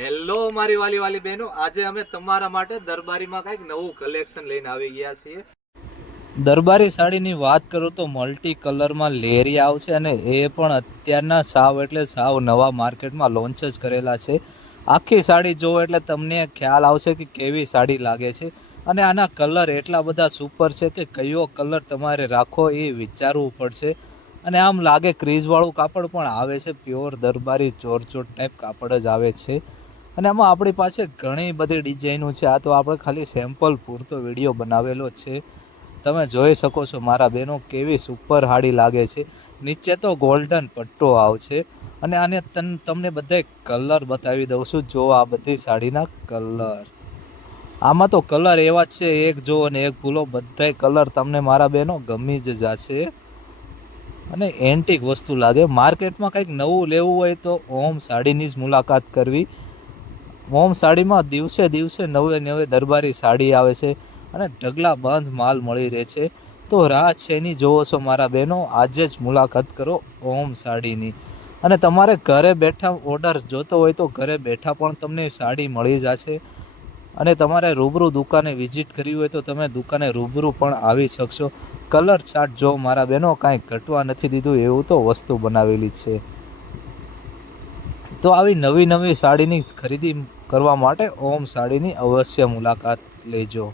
Hello મારી વાલી વાલી બહેનો, આજે અમે તમારા માટે દરબારીમાં કંઈક નવું કલેક્શન લઈને આવી ગયા છીએ. દરબારી સાડીની વાત કરું તો મલ્ટી કલરમાં લેરી આવશે અને એ પણ અત્યારના સાવ એટલે સાવ નવા માર્કેટમાં લોન્ચ જ કરેલા છે. આખી સાડી જોવો એટલે તમને ખ્યાલ આવશે કે કેવી સાડી લાગે છે. અને આના કલર એટલા બધા સુપર છે કે કયો કલર તમારે રાખવો એ વિચારવું પડશે. અને આમ લાગે ક્રીઝવાળું કાપડ પણ આવે છે, પ્યોર દરબારી ચોરચોટ ટાઈપ કાપડ જ આવે છે. અને આમાં આપણી પાસે ઘણી બધી ડિઝાઇનો છે. આ તો આપણે ખાલી સેમ્પલ પૂરતો વિડીયો બનાવેલો છે. તમે જોઈ શકો છો મારા બહેનો કેવી સુપર સાડી લાગે છે. નીચે તો ગોલ્ડન પટ્ટો આવશે અને આને તમને બધા કલર બતાવી દઉં છું. જો આ બધી સાડીના કલર, આમાં તો કલર એવા જ છે, એક જો અને એક ભૂલો, બધા કલર તમને મારા બહેનો ગમી જ જશે અને એન્ટિક વસ્તુ લાગે. માર્કેટમાં કંઈક નવું લેવું હોય તો ઓમ સાડીની જ મુલાકાત કરવી. ઓમ સાડીમાં દિવસે દિવસે નવે દરબારી સાડી આવે છે અને ઢગલા બંધ માલ મળી રહે છે. તો રાહ શેની જોવો છો મારા બહેનો, આજે જ મુલાકાત કરો ઓમ સાડીની. અને તમારે ઘરે બેઠા ઓર્ડર જોતો હોય તો ઘરે બેઠા પણ તમને સાડી મળી જશે. અને તમારે રૂબરૂ દુકાને વિઝિટ કરવી હોય તો તમે દુકાને રૂબરૂ પણ આવી શકશો. કલર ચાર્ટ જો મારા બહેનો, કાંઈ ઘટવા નથી દીધું એવું તો વસ્તુ બનાવેલી છે. તો આવી નવી સાડીની ખરીદી કરવા માટે ઓમ સાડીની અવશ્ય મુલાકાત લેજો.